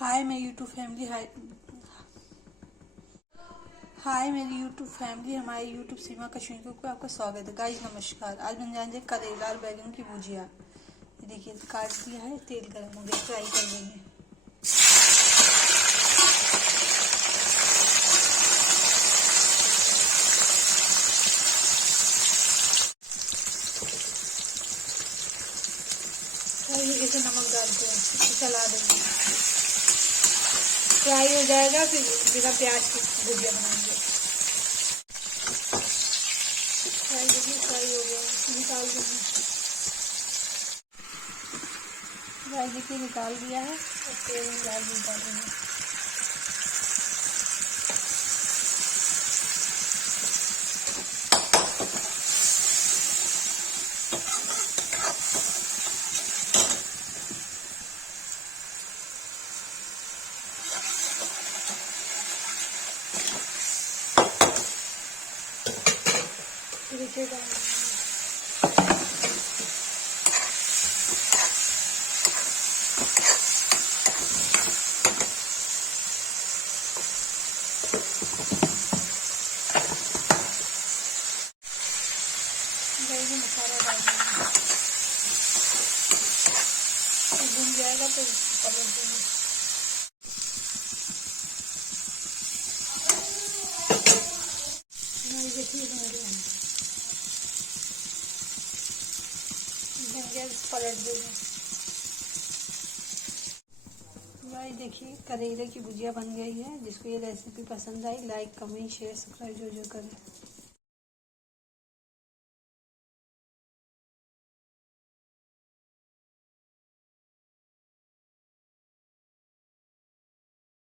हाय मेरी YouTube family हाय मेरी YouTube family हमारे यूट्यूब सीमा कश्मीर को आपका स्वागत है। गाइस नमस्कार। आज बन जाएंगे करेला और बैगन की भुजिया। ये देखिए काट दिया है, तेल गर्म हो गया, फ्राई कर लेंगे। जैसे नमक डालते हैं, चला देंगे, फ्राई हो जाएगा। फिर बिना प्याज की भुजिया बनाएंगे। फ्राई हो गया, निकाल देंगे। फ्राई देखिए निकाल दिया है और तेल डाल देंगे। देखिए मसाला डाल देंगे, भून जाएगा तो पलट देंगे। देखिए बन गया, पलट देंगे। भाई देखिए करेले की भुजिया बन गई है। जिसको ये रेसिपी पसंद I like comment share subscribe जो करें।